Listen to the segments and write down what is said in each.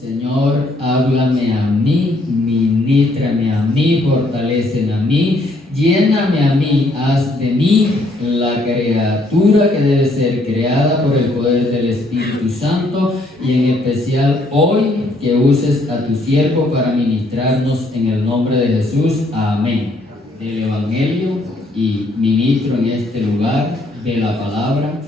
Señor, háblame a mí, ministrame a mí, fortaléceme a mí, lléname a mí, haz de mí la criatura que debe ser creada por el poder del Espíritu Santo, y en especial hoy que uses a tu siervo para ministrarnos en el nombre de Jesús. Amén. Del Evangelio y ministro en este lugar de la palabra,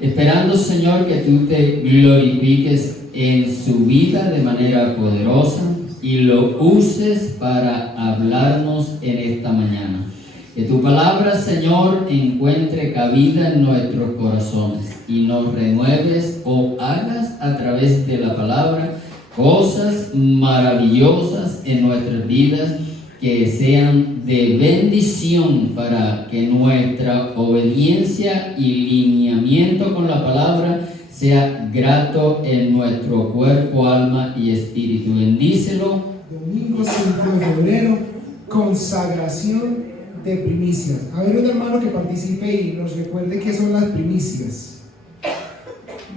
esperando, Señor, que tú te glorifiques en su vida de manera poderosa y lo uses para hablarnos en esta mañana. Que tu palabra, Señor, encuentre cabida en nuestros corazones y nos renueves o hagas a través de la palabra cosas maravillosas en nuestras vidas que sean de bendición, para que nuestra obediencia y lineamiento con la palabra sea grato en nuestro cuerpo, alma y espíritu. Bendícelo. Domingo 5 de febrero, consagración de primicias. A ver, un hermano que participe y nos recuerde qué son las primicias.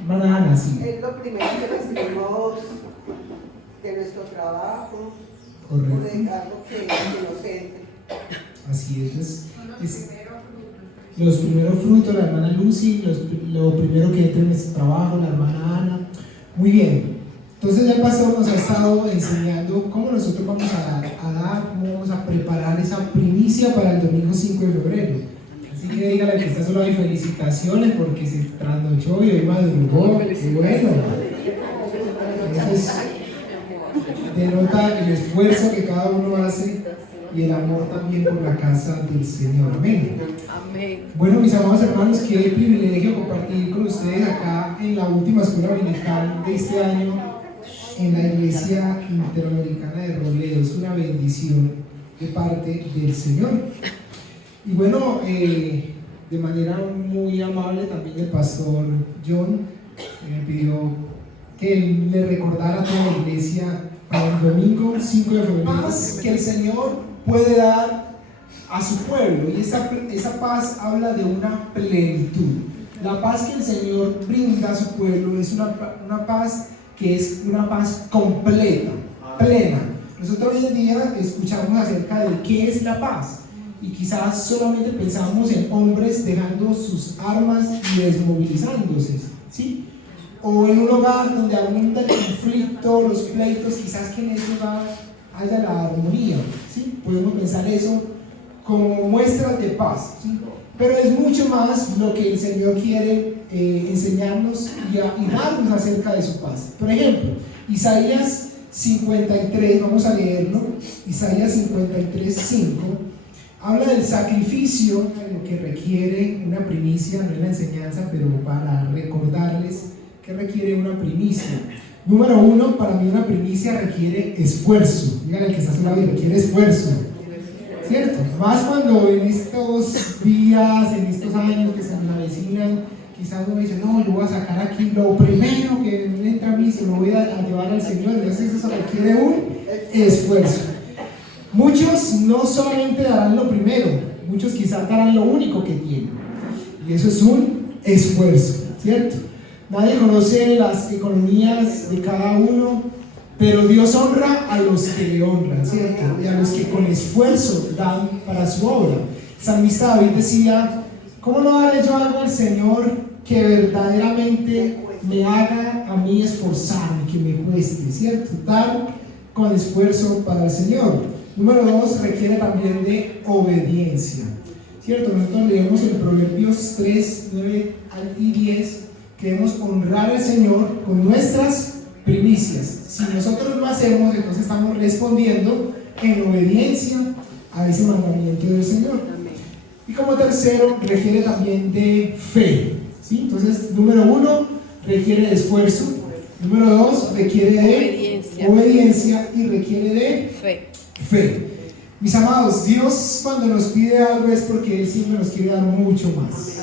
Hermana Ana, sí. Es lo primero que recibimos de nuestro trabajo. Correcto. O de algo que nos entre. Así es. Los primeros frutos, la hermana Lucy, lo primero que entra en nuestro trabajo, la hermana Ana. Muy bien. Entonces ya el pastor nos ha estado enseñando cómo nosotros vamos a dar, cómo vamos a preparar esa primicia para el domingo 5 de febrero. Así que dígale que está solo hay felicitaciones porque se trasnochó y hoy madrugó. Qué bueno. Entonces, denota el esfuerzo que cada uno hace y el amor también por la casa del Señor. Amén. Amén. Bueno, mis amados hermanos, qué privilegio compartir con ustedes acá en la última escuela dominical de este año en la Iglesia Interamericana de Robledo. Es una bendición de parte del Señor. Y bueno, de manera muy amable también el pastor John me pidió que le recordara a toda la iglesia para el domingo 5 de febrero paz que el Señor puede dar a su pueblo, y esa paz habla de una plenitud. La paz que el Señor brinda a su pueblo es una paz que es una paz completa, plena. Nosotros hoy en día escuchamos acerca de qué es la paz, y quizás solamente pensamos en hombres dejando sus armas y desmovilizándose, ¿sí? O en un hogar donde abunda el conflicto, los pleitos, quizás que en ese hogar haya la armonía, ¿sí? Podemos pensar eso como muestras de paz, ¿sí? Pero es mucho más lo que el Señor quiere enseñarnos y darnos acerca de su paz. Por ejemplo, Isaías 53, vamos a leerlo. Isaías 53, 5 habla del sacrificio, de lo que requiere una primicia, no es la enseñanza, pero para recordarles que requiere una primicia. Número 1, para mí una primicia requiere esfuerzo. Díganle que está a su lado y requiere esfuerzo, ¿cierto? Más cuando en estos días, en estos años que se nos avecinan, quizás uno dice, no, yo voy a sacar aquí lo primero que me entra a mí, se lo voy a llevar al Señor. Entonces eso requiere un esfuerzo. Muchos no solamente darán lo primero, muchos quizás darán lo único que tienen, y eso es un esfuerzo, ¿cierto? Nadie conoce las economías de cada uno, pero Dios honra a los que le honran, ¿cierto? Y a los que con esfuerzo dan para su obra. El salmista David decía, ¿cómo no daré yo algo al Señor que verdaderamente me haga a mí esforzarme, que me cueste, ¿cierto? Dar con esfuerzo para el Señor. Número 2, requiere también de obediencia, ¿cierto? Nosotros leemos en Proverbios 3, 9 y 10, que debemos honrar al Señor con nuestras primicias. Si nosotros lo hacemos, entonces estamos respondiendo en obediencia a ese mandamiento del Señor. Y como tercero, requiere también de fe, ¿sí? Entonces, número 1, requiere de esfuerzo. Número 2, requiere de obediencia y requiere de fe. Mis amados, Dios cuando nos pide algo es porque Él siempre nos quiere dar mucho más.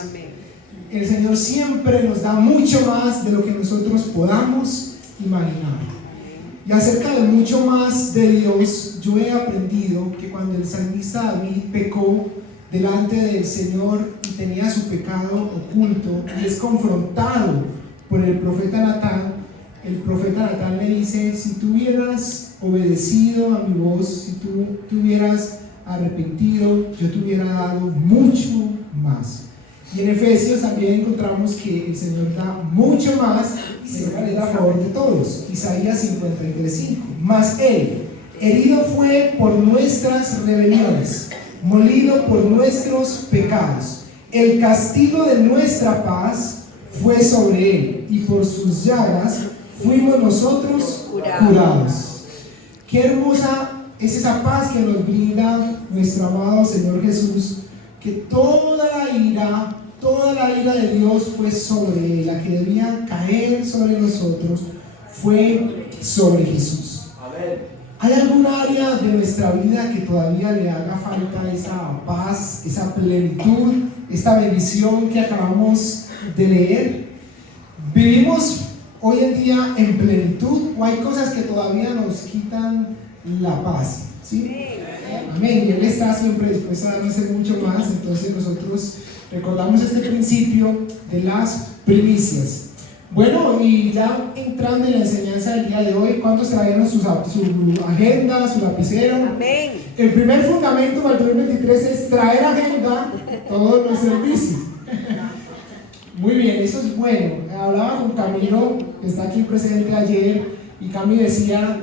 El Señor siempre nos da mucho más de lo que nosotros podamos imaginar. Y acerca de mucho más de Dios, yo he aprendido que cuando el salmista David pecó delante del Señor y tenía su pecado oculto y es confrontado por el profeta Natán, el profeta Natán le dice: si tú hubieras obedecido a mi voz, si tú te hubieras arrepentido, yo te hubiera dado mucho más. Y en Efesios también encontramos que el Señor da mucho más y se va a leer a favor de todos. Isaías 53:5. Mas Él, herido fue por nuestras rebeliones, molido por nuestros pecados. El castigo de nuestra paz fue sobre Él, y por sus llagas fuimos nosotros curados. Qué hermosa es esa paz que nos brinda nuestro amado Señor Jesús, que toda la ira de Dios fue sobre Él. La que debía caer sobre nosotros fue sobre Jesús. ¿Hay alguna área de nuestra vida que todavía le haga falta esa paz, esa plenitud, esta bendición que acabamos de leer? ¿Vivimos hoy en día en plenitud o hay cosas que todavía nos quitan la paz? ¿Sí? Amén. Y Él está siempre dispuesto a darnos mucho más. Entonces nosotros recordamos este principio de las primicias. Bueno, y ya entrando en la enseñanza del día de hoy, ¿cuántos trajeron su agenda, su lapicero? Amén. El primer fundamento para el 2023 es traer agenda todos los servicios. Muy bien, eso es bueno. Hablaba con Camilo, que está aquí presente ayer, y Camilo decía,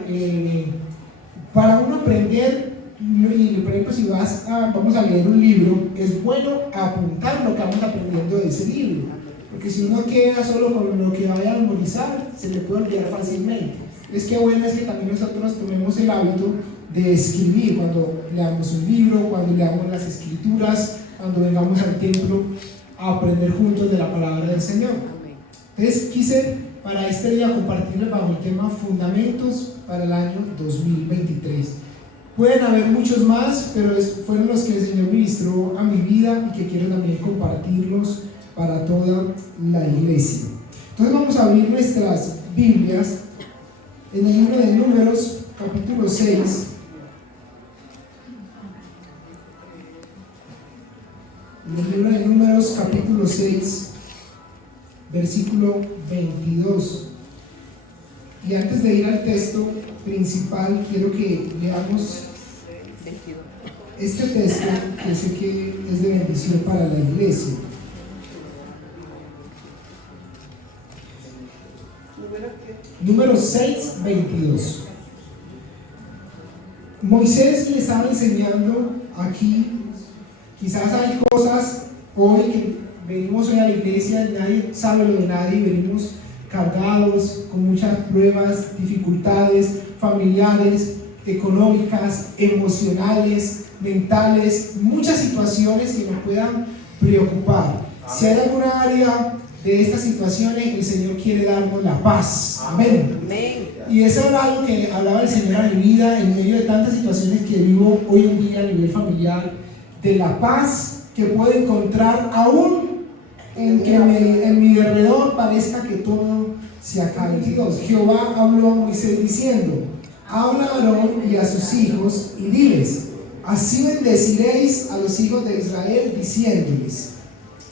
para uno aprender, y por ejemplo, si vamos a leer un libro, es bueno apuntar lo que vamos aprendiendo de ese libro. Porque si uno queda solo con lo que vaya a memorizar, se le puede olvidar fácilmente. Es que bueno es que también nosotros tomemos el hábito de escribir cuando leamos un libro, cuando leamos las escrituras, cuando vengamos al templo a aprender juntos de la palabra del Señor. Entonces quise para este día compartirles bajo el tema Fundamentos para el año 2023. Pueden haber muchos más, pero fueron los que el Señor ministró a mi vida y que quiero también compartirlos para toda la iglesia. Entonces vamos a abrir nuestras Biblias en el libro de Números, capítulo 6. En el libro de Números, capítulo 6, versículo 22. Y antes de ir al texto principal, quiero que leamos este texto que sé que es de bendición para la iglesia. Número 6, 22. Moisés le estaba enseñando aquí. Quizás hay cosas hoy que venimos hoy a la iglesia, nadie sabe lo de nadie, venimos cargados con muchas pruebas, dificultades familiares, económicas, emocionales, mentales, muchas situaciones que nos puedan preocupar. Si hay alguna área de estas situaciones, el Señor quiere darnos la paz. Amén. Y eso era algo que hablaba el Señor a mi vida en medio de tantas situaciones que vivo hoy en día a nivel familiar, de la paz que puedo encontrar aún en que en mi alrededor parezca que todo se acabe. Dios, Jehová habló a Moisés diciendo: habla a Aarón y a sus hijos y diles: así bendeciréis a los hijos de Israel, diciéndoles.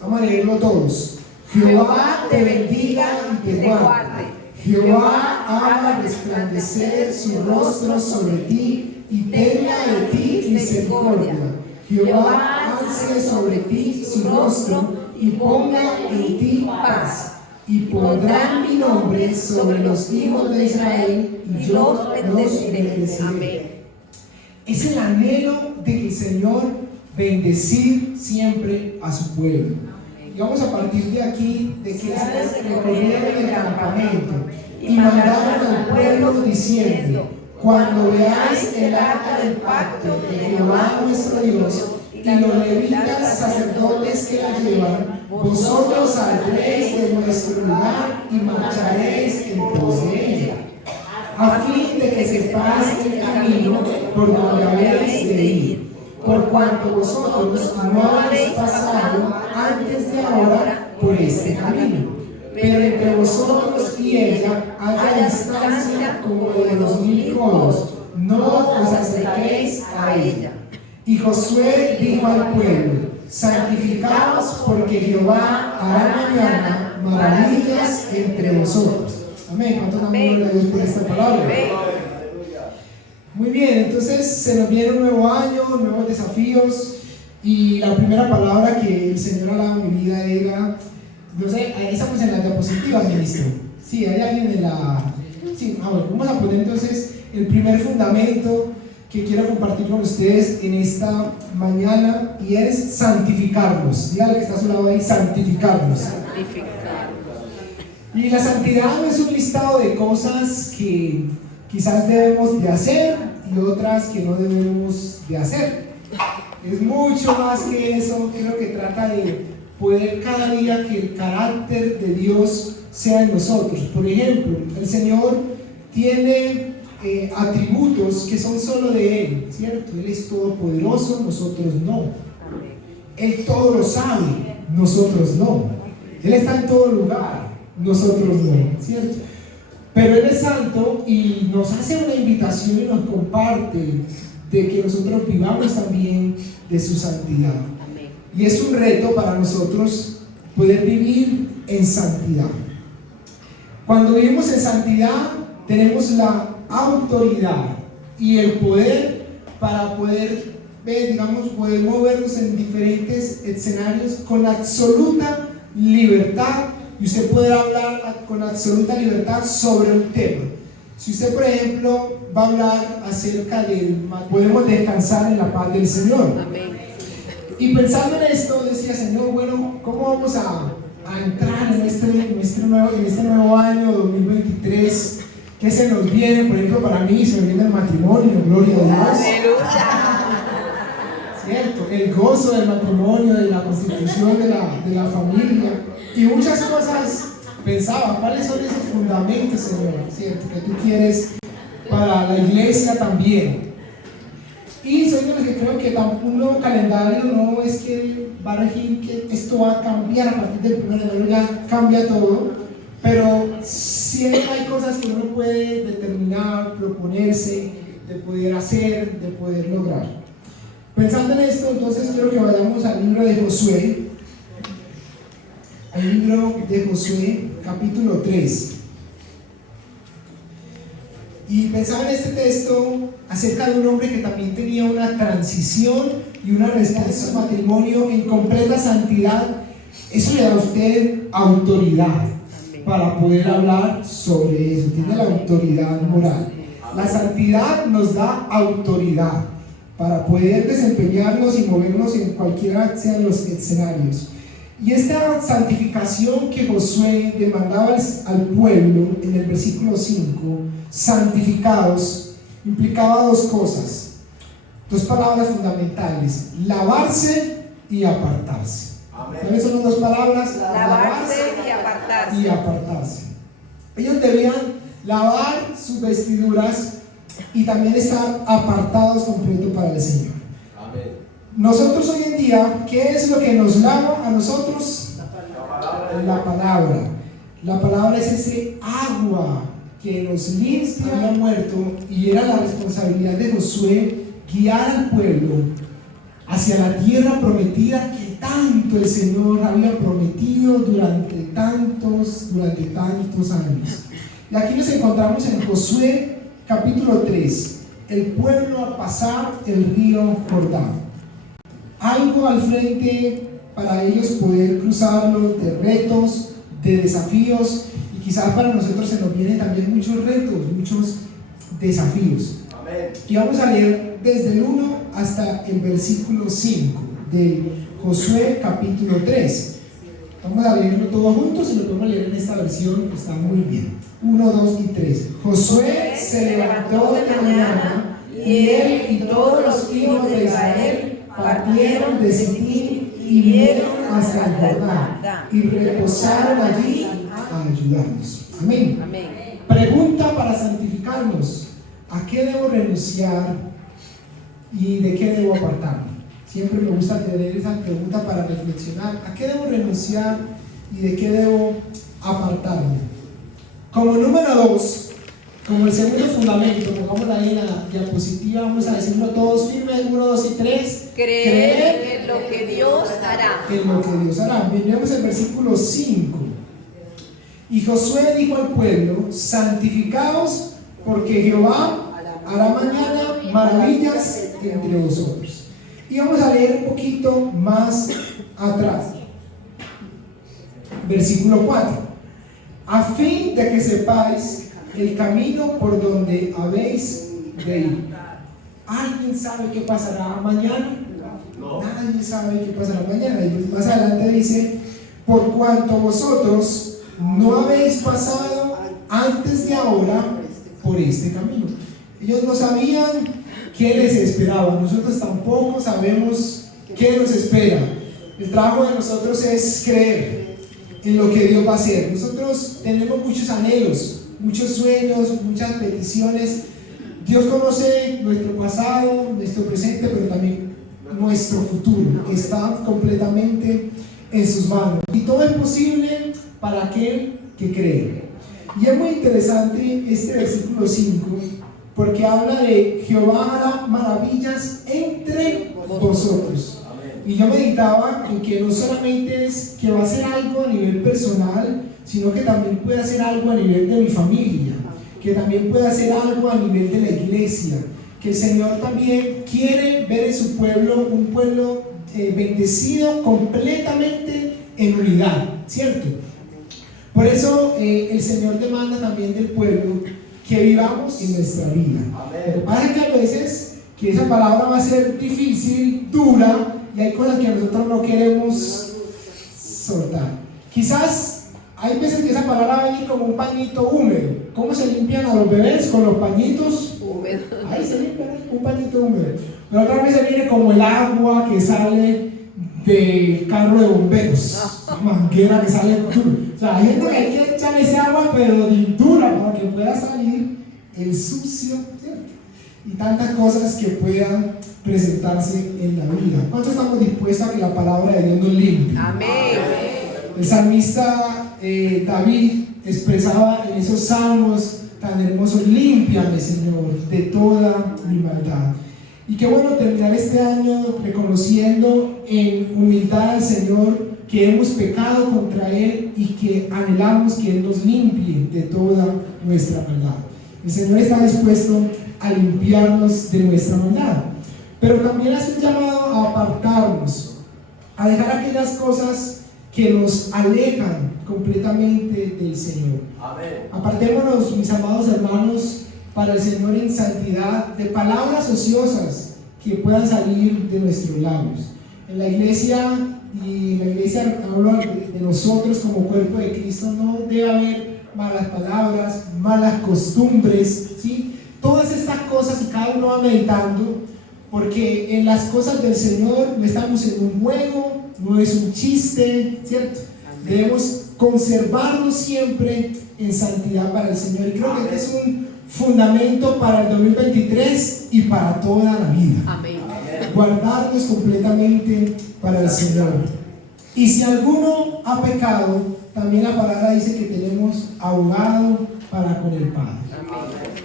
Vamos a leerlo todos. Jehová te bendiga y te guarde. Jehová haga resplandecer su rostro sobre ti y tenga de ti misericordia. Jehová alce sobre ti su rostro y ponga en ti paz. Y pondrán mi nombre sobre los hijos de Israel y yo los bendeciré. Es el anhelo del Señor bendecir siempre a su pueblo. Y vamos a partir de aquí, de que recorrieron el campamento y mandaron al pueblo diciendo: cuando veáis el arca del pacto de Jehová nuestro Dios y los levitas sacerdotes que la llevan, vosotros saldréis de vuestro lugar y marcharéis en pos de ella, a fin de que sepáis el camino por donde habéis de ir, por cuanto vosotros no habéis pasado antes de ahora por este camino. Pero entre vosotros y ella haya distancia como de 2000 codos, no os acerquéis a ella. Y Josué dijo al pueblo: santificaos, porque Jehová hará mañana maravillas entre vosotros. Amén. ¿Cuánto damos gloria a Dios por esta palabra? Muy bien, entonces se nos viene un nuevo año, nuevos desafíos, y la primera palabra que el Señor hablaba en mi vida era, no sé, ahí estamos en la diapositiva, ministro. Sí, hay alguien en la... Sí, bueno, vamos a poner entonces el primer fundamento que quiero compartir con ustedes en esta mañana, y es santificarnos. Dígale que está a su lado ahí, santificarnos. Y la santidad no es un listado de cosas que quizás debemos de hacer y otras que no debemos de hacer. Es mucho más que eso. Creo que trata de poder cada día que el carácter de Dios sea en nosotros. Por ejemplo, el Señor tiene atributos que son solo de Él, ¿cierto? Él es todopoderoso, nosotros no. Él todo lo sabe, nosotros no. Él está en todo lugar, nosotros no, ¿cierto? Pero Él es santo y nos hace una invitación y nos comparte de que nosotros vivamos también de su santidad. Y es un reto para nosotros poder vivir en santidad. Cuando vivimos en santidad, tenemos la autoridad y el poder para poder poder movernos en diferentes escenarios con absoluta libertad, y usted puede hablar con absoluta libertad sobre un tema. Si usted, por ejemplo, va a hablar acerca del podemos descansar en la paz del Señor. Amén. Y pensando en esto, decía, Señor, bueno, ¿cómo vamos a entrar en este nuevo año 2023? ¿Qué se nos viene? Por ejemplo, para mí se me viene el matrimonio, gloria a Dios. ¡Aleluya! ¿Cierto? El gozo del matrimonio, de la constitución de la familia y muchas cosas. Pensaba, ¿cuáles son esos fundamentos, Señor? ¿Cierto? Que tú quieres para la iglesia también. Y soy de los que creo que un nuevo calendario no es que va a regir que esto va a cambiar a partir del 1 de enero, ya cambia todo, pero siempre hay cosas que uno puede determinar, proponerse, de poder hacer, de poder lograr. Pensando en esto, entonces quiero que vayamos al libro de Josué, capítulo 3. Y pensaba en este texto acerca de un hombre que también tenía una transición y una respuesta a su matrimonio en completa santidad. Eso le da a usted autoridad para poder hablar sobre eso. Tiene la autoridad moral. La santidad nos da autoridad para poder desempeñarnos y movernos en cualquiera sean los escenarios. Y esta santificación que Josué demandaba al pueblo en el versículo 5, santificados, implicaba dos cosas, dos palabras fundamentales: lavarse y apartarse. ¿Cuáles son las dos palabras? Lavarse y apartarse. Ellos debían lavar sus vestiduras y también estar apartados completo para el Señor. Nosotros hoy en día, ¿qué es lo que nos lava a nosotros? La palabra. La palabra es ese agua que nos limpia. Había muerto y era la responsabilidad de Josué guiar al pueblo hacia la tierra prometida que tanto el Señor había prometido durante tantos años. Y aquí nos encontramos en Josué capítulo 3, el pueblo a pasar el río Jordán. Algo al frente para ellos poder cruzarlo, de retos, de desafíos, y quizás para nosotros se nos vienen también muchos retos, muchos desafíos. Amén. Y vamos a leer desde el 1 hasta el versículo 5 de Josué capítulo 3. Vamos a leerlo todos juntos y lo podemos leer en esta versión, está muy bien. 1, 2 y 3. Josué se levantó de mañana y él y todos los hijos de Israel partieron de Sittim y vinieron hasta el Jordán y reposaron allí a ayudarnos. Amén. Amén. Pregunta para santificarnos: ¿a qué debo renunciar y de qué debo apartarme? Siempre me gusta tener esa pregunta para reflexionar. ¿A qué debo renunciar y de qué debo apartarme? Como número 2, como el segundo fundamento, pongamos ahí en la diapositiva, vamos a decirlo todos firmes: 1, 2 y 3. Creer en lo que Dios hará. En lo que Dios hará. Miremos el versículo 5. Y Josué dijo al pueblo: santificaos, porque Jehová hará mañana maravillas entre vosotros. Y vamos a leer un poquito más atrás. Versículo 4. A fin de que sepáis el camino por donde habéis de ir. ¿Alguien sabe qué pasará mañana? Nadie sabe qué pasará mañana. Y más adelante dice: por cuanto vosotros no habéis pasado antes de ahora por este camino. Ellos no sabían qué les esperaba. Nosotros tampoco sabemos qué nos espera. El trabajo de nosotros es creer en lo que Dios va a hacer. Nosotros tenemos muchos anhelos, muchos sueños, muchas peticiones. Dios conoce nuestro pasado, nuestro presente, pero también nuestro futuro. Está completamente en sus manos. Y todo es posible para aquel que cree. Y es muy interesante este versículo 5, porque habla de Jehová hará maravillas entre vosotros. Y yo meditaba en que no solamente es que va a hacer algo a nivel personal, sino que también puede hacer algo a nivel de mi familia, que también puede hacer algo a nivel de la iglesia, que el Señor también quiere ver en su pueblo un pueblo bendecido completamente en unidad, ¿cierto? Por eso el Señor demanda también del pueblo que vivamos en nuestra vida. Lo que pasa es que a veces que esa palabra va a ser difícil, dura, y hay cosas que nosotros no queremos soltar. Quizás hay veces que esa palabra va a venir como un pañito húmedo. ¿Cómo se limpian a los bebés? Con los pañitos húmedos. Ahí se limpian con un pañito húmedo. Pero otra vez viene como el agua que sale del carro de bomberos, la manguera que sale dura. O sea, hay gente que hay que echar ese agua, pero dura, para que pueda salir el sucio, ¿cierto? Y tantas cosas que puedan presentarse en la vida. ¿Cuántos estamos dispuestos a que la palabra de Dios nos limpie? Amén. El salmista David expresaba en esos salmos tan hermosos: límpiame, Señor, de toda mi maldad. Y qué bueno terminar este año reconociendo en humildad al Señor que hemos pecado contra Él y que anhelamos que Él nos limpie de toda nuestra maldad. El Señor está dispuesto a limpiarnos de nuestra maldad, pero también hace un llamado a apartarnos, a dejar aquellas cosas que nos alejan completamente del Señor. Amén. Apartémonos, mis amados hermanos, para el Señor en santidad, de palabras ociosas que puedan salir de nuestros labios. En la iglesia, y en la iglesia hablo de nosotros como cuerpo de Cristo, no debe haber malas palabras, malas costumbres, ¿sí? Todas estas cosas, y cada uno va meditando, porque en las cosas del Señor no estamos en un juego, no es un chiste, ¿cierto? Debemos conservarnos siempre en santidad para el Señor. Y creo que este es un fundamento para el 2023 y para toda la vida. Amén. Guardarnos completamente para el Señor. Y si alguno ha pecado, también la palabra dice que tenemos abogado para con el Padre.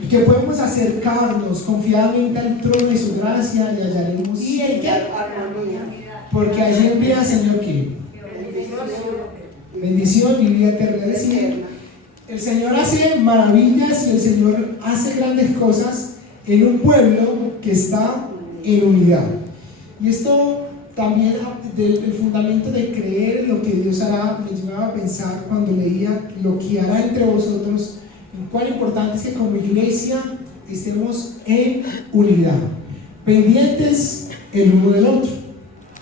Y que podemos acercarnos confiadamente al trono de su gracia y hallaremos. ¿Y en qué? Porque allí envía, Señor, ¿qué? Bendición y vida eterna. Es decir, el Señor hace maravillas y el Señor hace grandes cosas en un pueblo que está en unidad. Y esto también, el fundamento de creer en lo que Dios hará, me llevaba a pensar cuando leía lo que hará entre vosotros, en cuán importante es que como iglesia estemos en unidad, pendientes el uno del otro,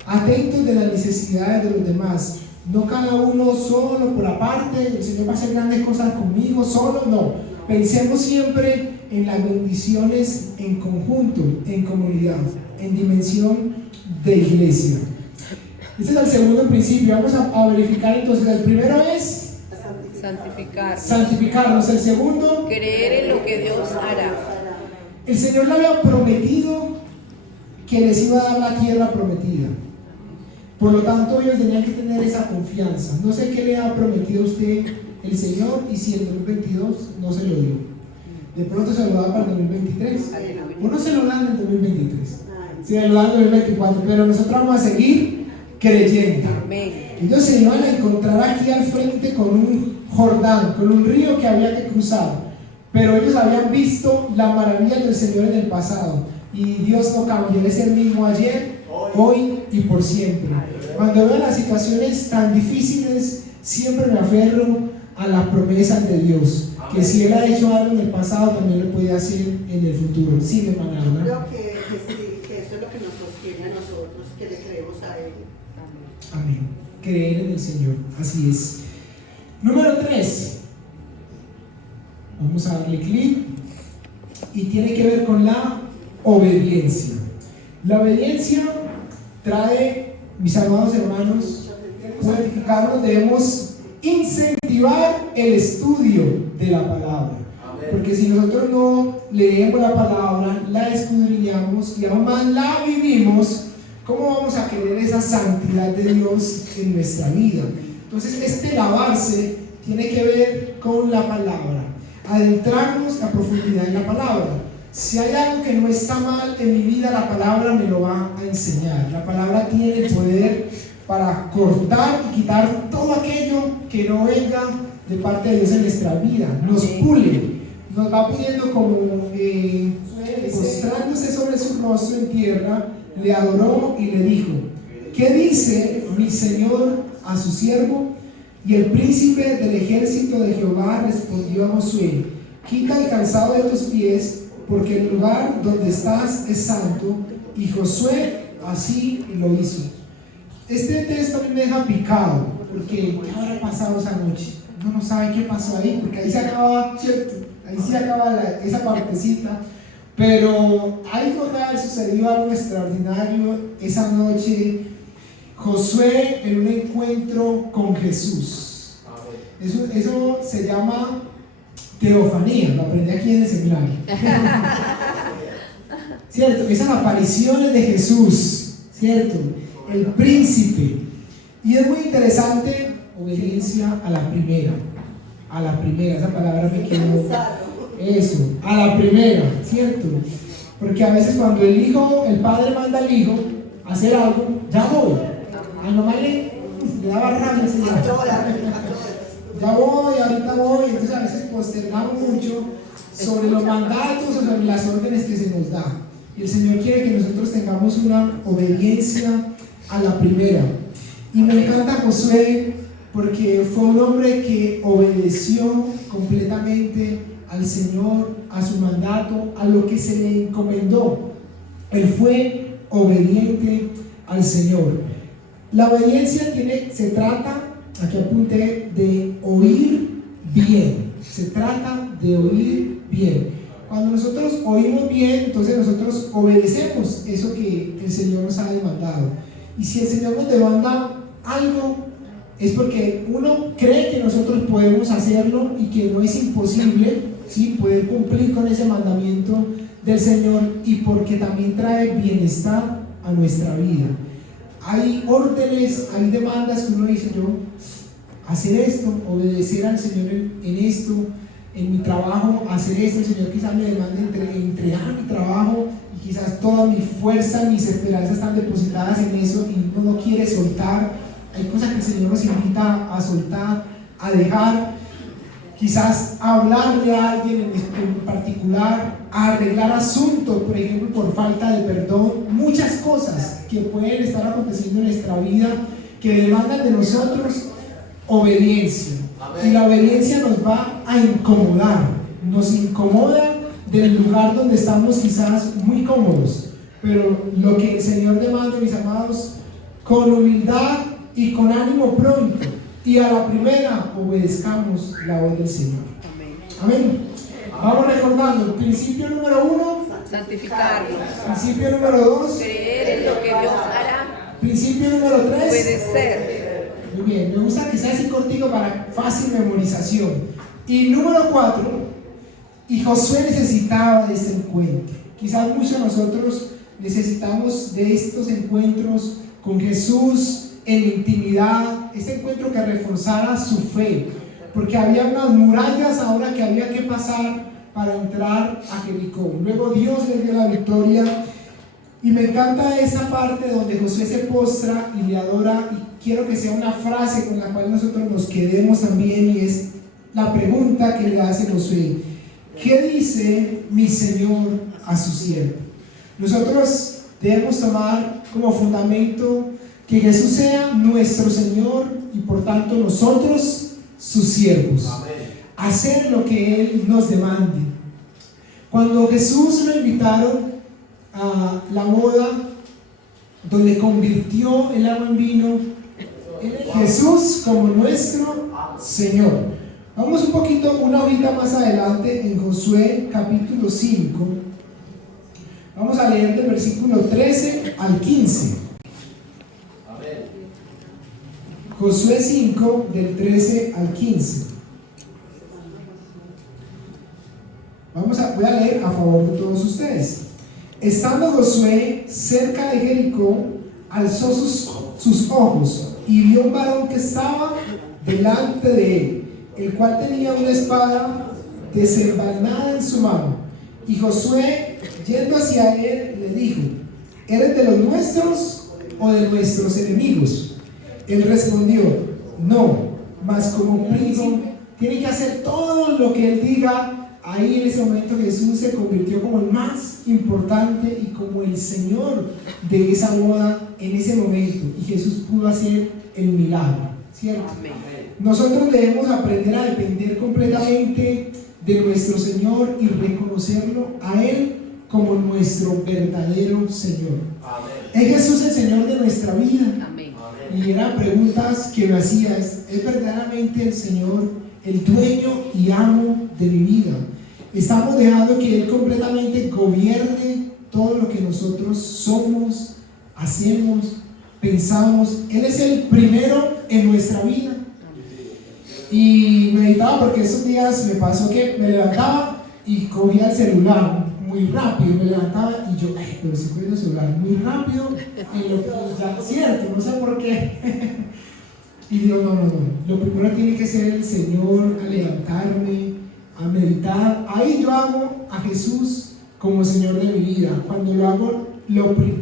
atentos de las necesidades de los demás. No cada uno solo por aparte, el Señor va a hacer grandes cosas conmigo solo, no. Pensemos siempre en las bendiciones en conjunto, en comunidad, en dimensión de iglesia. Este es el segundo principio. Vamos a verificar entonces. El primero es santificarnos. El segundo, creer en lo que Dios hará. El Señor le había prometido que les iba a dar la tierra prometida. Por lo tanto, ellos tenían que tener esa confianza. No sé qué le ha prometido a usted el Señor y si el 2022 no se lo dio. De pronto se lo da para el 2023. O no se lo dan en el 2023. Se lo dan en el 2024. Pero nosotros vamos a seguir creyendo. Amén. Ellos se iban a encontrar aquí al frente con un Jordán, con un río que había que cruzar, pero ellos habían visto la maravilla del Señor en el pasado, y Dios no cambia, Él es el mismo ayer, hoy y por siempre. Cuando veo las situaciones tan difíciles, siempre me aferro a las promesas de Dios, que si Él ha hecho algo en el pasado, también lo puede hacer en el futuro. Sí, hermana Ana. Creo que sí, que eso es lo que nos sostiene a nosotros, que le creemos a Él. Amén. Creer en el Señor, así es. Número 3. Vamos a darle clic. Y tiene que ver con la obediencia. La obediencia trae, mis amados hermanos, identificarnos, debemos incentivar el estudio de la palabra. Porque si nosotros no leemos la palabra, la escudriñamos y aún más la vivimos, ¿cómo vamos a querer esa santidad de Dios en nuestra vida? Entonces, este lavarse tiene que ver con la palabra, adentrarnos a profundidad en la palabra. Si hay algo que no está mal en mi vida, la palabra me lo va a enseñar. La palabra tiene el poder para cortar y quitar todo aquello que no venga de parte de Dios en nuestra vida. Nos pule, nos va poniendo como postrándose sobre su rostro en tierra, le adoró y le dijo: ¿qué dice mi Señor a su siervo? Y el príncipe del ejército de Jehová respondió a Josué: quita el calzado de tus pies, porque el lugar donde estás es santo. Y Josué así lo hizo. Este texto a mí me deja picado, porque ¿qué habrá pasado esa noche? Uno no sabe qué pasó ahí, porque ahí se acaba, ¿cierto? Ahí se acaba esa partecita. Pero algo real sucedió, algo extraordinario esa noche. Josué en un encuentro con Jesús. Eso se llama teofanía, lo aprendí aquí en el seminario. ¿Cierto? Esas apariciones de Jesús, ¿cierto? El príncipe. Y es muy interesante, obediencia a la primera. A la primera, esa palabra me quedó. Eso, a la primera, ¿cierto? Porque a veces cuando el padre manda al hijo a hacer algo, ya voy. A mamá le daba rabia ese día. Ya voy, ahorita voy. Entonces a veces postergamos mucho sobre los mandatos o sobre las órdenes que se nos da. Y el Señor quiere que nosotros tengamos una obediencia a la primera. Y me encanta Josué porque fue un hombre que obedeció completamente al Señor, a su mandato, a lo que se le encomendó. Él fue obediente al Señor. La obediencia se trata, aquí apunté, de oír bien. Se trata de oír bien. Cuando nosotros oímos bien, entonces nosotros obedecemos eso que el Señor nos ha demandado. Y si el Señor nos demanda algo, es porque uno cree que nosotros podemos hacerlo y que no es imposible, ¿sí?, poder cumplir con ese mandamiento del Señor, y porque también trae bienestar a nuestra vida. Hay órdenes, hay demandas que uno dice: yo hacer esto, obedecer al Señor en esto, en mi trabajo, hacer esto. El Señor quizás me demanda entregar mi trabajo, y quizás toda mi fuerza, mis esperanzas están depositadas en eso, y uno no quiere soltar. Hay cosas que el Señor nos invita a soltar, a dejar. Quizás hablarle a alguien en particular, a arreglar asuntos, por ejemplo, por falta de perdón. Muchas cosas que pueden estar aconteciendo en nuestra vida que demandan de nosotros obediencia. Amén. Y la obediencia nos va a incomodar, nos incomoda del lugar donde estamos quizás muy cómodos. Pero lo que el Señor demanda, mis amados, con humildad y con ánimo pronto, y a la primera obedezcamos la voz del Señor. Amén. Vamos recordando: principio número 1, santificarnos. Principio número 2, Creer en lo que Dios hará. Principio número 3, obedecer. Muy bien, me gusta que sea así cortico para fácil memorización. Y número 4, y Josué necesitaba de este encuentro. Quizás muchos de nosotros necesitamos de estos encuentros con Jesús en intimidad, este encuentro que reforzara su fe, porque había unas murallas ahora que había que pasar para entrar a Jericó. Luego Dios le dio la victoria, Y me encanta esa parte donde Josué se postra y le adora, y quiero que sea una frase con la cual nosotros nos quedemos también, y es la pregunta que le hace Josué: ¿qué dice mi Señor a su siervo? Nosotros debemos tomar como fundamento que Jesús sea nuestro Señor y por tanto nosotros sus siervos. Hacer lo que Él nos demande. Cuando Jesús lo invitaron a la boda donde convirtió el agua en vino, Jesús como nuestro Señor. Vamos un poquito, una hojita más adelante en Josué capítulo 5. Vamos a leer del versículo 13 al 15. Josué 5 del 13 al 15. Voy a leer a favor de todos ustedes. Estando Josué cerca de Jericó, alzó sus ojos y vio un varón que estaba delante de él, el cual tenía una espada desenvainada en su mano. Y Josué, yendo hacia él, le dijo: ¿eres de los nuestros o de nuestros enemigos? Él respondió: no, mas como príncipe tiene que hacer todo lo que él diga. Ahí en ese momento Jesús se convirtió como el más importante y como el Señor de esa boda en ese momento, y Jesús pudo hacer el milagro, ¿cierto? Amén. Nosotros debemos aprender a depender completamente de nuestro Señor y reconocerlo a Él como nuestro verdadero Señor. Amén. ¿Es Jesús el Señor de nuestra vida? Amén. Y eran preguntas que me hacía: ¿es verdaderamente el Señor el dueño y amo de mi vida? Estamos dejando que Él completamente gobierne todo lo que nosotros somos, hacemos, pensamos. Él es el primero en nuestra vida. Y meditaba porque esos días me pasó que me levantaba y cogía el celular muy rápido. Me levantaba y yo, pero si cogiendo el celular muy rápido, en lo que ya cierto, no sé por qué. Y digo, no, lo primero tiene que ser el Señor, a levantarme, a meditar. Ahí yo hago a Jesús como Señor de mi vida. Cuando lo hago,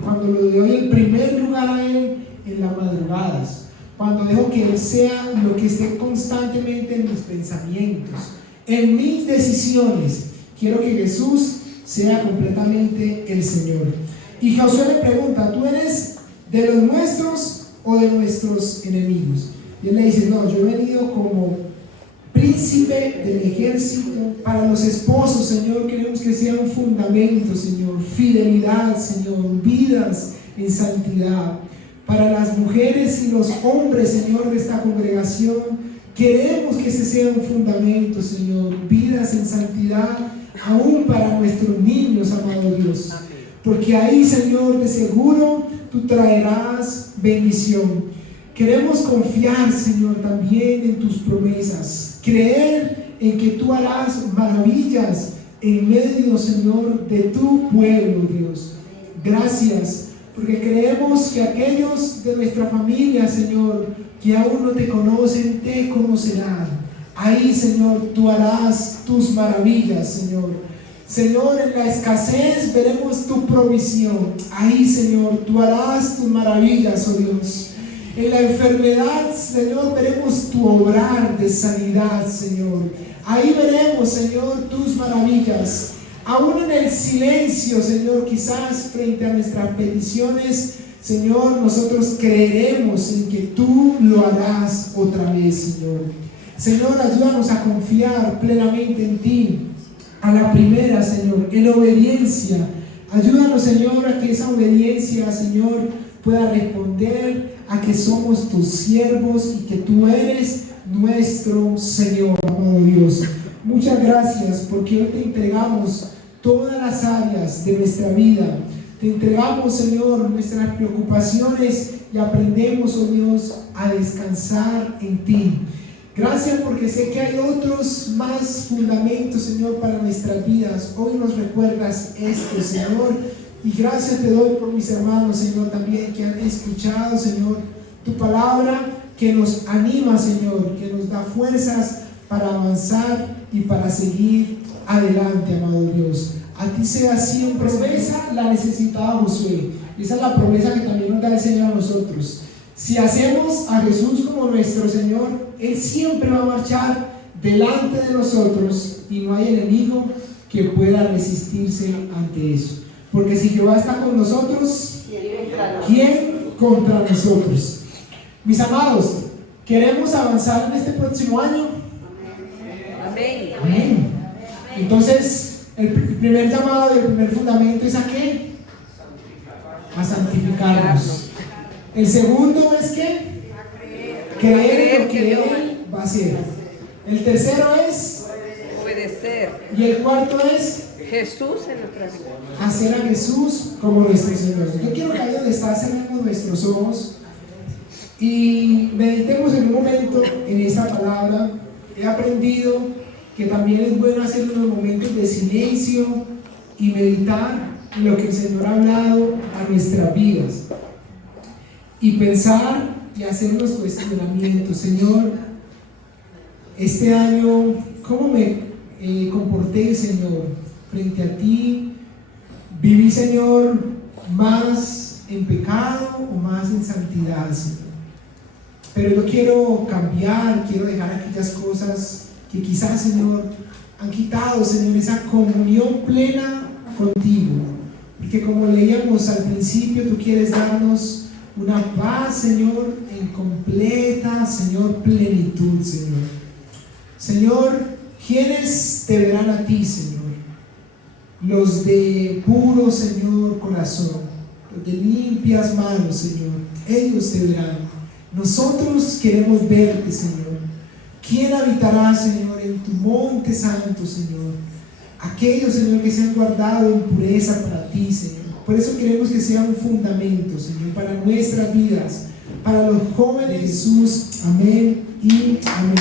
cuando lo doy el primer lugar a Él en las madrugadas. Cuando dejo que Él sea lo que esté constantemente en mis pensamientos, en mis decisiones. Quiero que Jesús sea completamente el Señor. Y Josué le pregunta: ¿tú eres de los nuestros o de nuestros enemigos? Y él le dice: no, yo he venido como príncipe del ejército. Para los esposos, Señor, queremos que sea un fundamento, Señor, fidelidad, Señor, vidas en santidad. Para las mujeres y los hombres, Señor, de esta congregación, queremos que ese sea un fundamento, Señor, vidas en santidad, aún para nuestros niños, amado Dios. Porque ahí, Señor, de seguro tú traerás bendición. Queremos confiar, Señor, también en tus promesas, creer en que tú harás maravillas en medio, Señor, de tu pueblo, Dios. Gracias, porque creemos que aquellos de nuestra familia, Señor, que aún no te conocen, te conocerán. Ahí, Señor, tú harás tus maravillas, Señor. Señor, en la escasez veremos tu provisión. Ahí, Señor, tú harás tus maravillas, oh Dios. En la enfermedad, Señor, veremos tu obrar de sanidad, Señor. Ahí veremos, Señor, tus maravillas. Aún en el silencio, Señor, quizás frente a nuestras peticiones, Señor, nosotros creeremos en que tú lo harás otra vez, Señor. Señor, ayúdanos a confiar plenamente en ti. A la primera, Señor, en obediencia. Ayúdanos, Señor, a que esa obediencia, Señor, pueda responder a que somos tus siervos y que tú eres nuestro Señor, amado Dios. Muchas gracias, porque hoy te entregamos todas las áreas de nuestra vida. Te entregamos, Señor, nuestras preocupaciones y aprendemos, oh Dios, a descansar en ti. Gracias, porque sé que hay otros más fundamentos, Señor, para nuestras vidas. Hoy nos recuerdas esto, Señor. Y gracias te doy por mis hermanos, Señor, también que han escuchado, Señor, tu palabra, que nos anima, Señor, que nos da fuerzas para avanzar y para seguir adelante, amado Dios. a ti sea siempre. Promesa la necesitaba Josué. Esa es la promesa que también nos da el Señor a nosotros. Si hacemos a Jesús como nuestro Señor, Él siempre va a marchar delante de nosotros y no hay enemigo que pueda resistirse ante eso. Porque si Jehová está con nosotros, ¿quién contra nosotros? Mis amados, ¿queremos avanzar en este próximo año? Amén. Amén. Entonces, el primer llamado y el primer fundamento es ¿a qué? A santificarnos. El segundo es ¿qué? Creer en lo que Él va a hacer. El tercero es Obedecer. y el cuarto es Jesús en nuestra vida. hacer a Jesús como nuestro Señor. Yo quiero que ahí donde está cerremos nuestros ojos y meditemos en un momento en esta palabra. He aprendido que también es bueno hacer unos momentos de silencio y meditar en lo que el Señor ha hablado a nuestras vidas y pensar y hacer unos cuestionamientos. Señor, este año, ¿cómo me comporté, Señor, frente a ti? ¿Viví, Señor, más en pecado o más en santidad, Señor? Pero yo quiero cambiar, quiero dejar aquellas cosas que quizás, Señor, han quitado, Señor, esa comunión plena contigo. Porque como leíamos al principio, tú quieres darnos una paz, Señor, en completa, Señor, plenitud, Señor. Señor, ¿quiénes te verán a ti, Señor? Los de puro, Señor, corazón, los de limpias manos, Señor, ellos te verán. Nosotros queremos verte, Señor. ¿Quién habitará, Señor, en tu monte santo, Señor? Aquellos, Señor, que se han guardado en pureza para ti, Señor. Por eso queremos que sea un fundamento, Señor, para nuestras vidas, para los jóvenes de Jesús. Amén y amén.